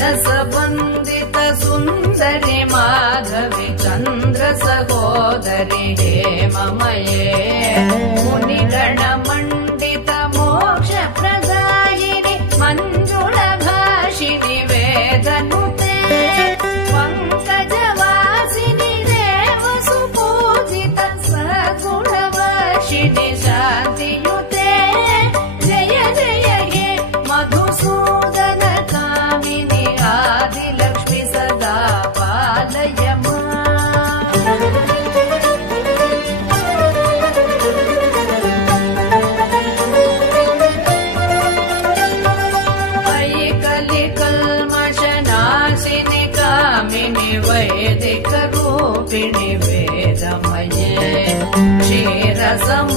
रसवन्दित सुन्दरि माधवि चन्द्र सहोदरि हेममये मुनिगणमण्डित मोक्ष प्रदायिनि मञ्जुळभाषिणि वेदनुते पङ्कजवासिनि देव सुपूजित सगुणवर्षिणि शान्तियुते जय जय हे मधुसूदन कामिनि आदिलक्ष्मि सदा पालय कलिकल्मषनाशिनि कामिनि वैदिक रूपिणि वेदमये क्षीरसम